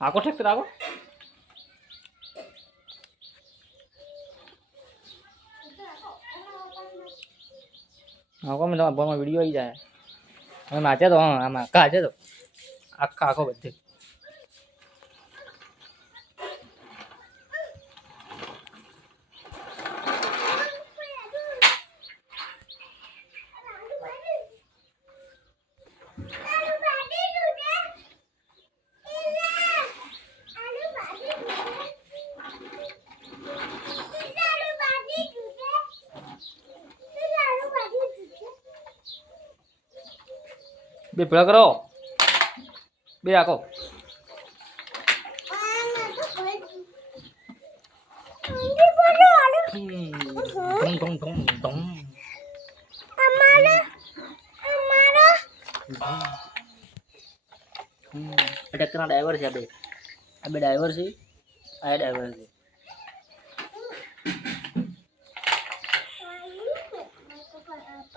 આખો ટ્રેક્ટર આખો આખો મેં તમારા ફોનમાં વિડીયો આવી જાય અમે નાચ્યા તો હા આમાં કાચે તો આખો બધે બે ભેળા કરો બે આખો ટ્રેક્ટરના ડ્રાઈવર છે આ બે ડ્રાઈવર છે આ ડ્રાઈવર છે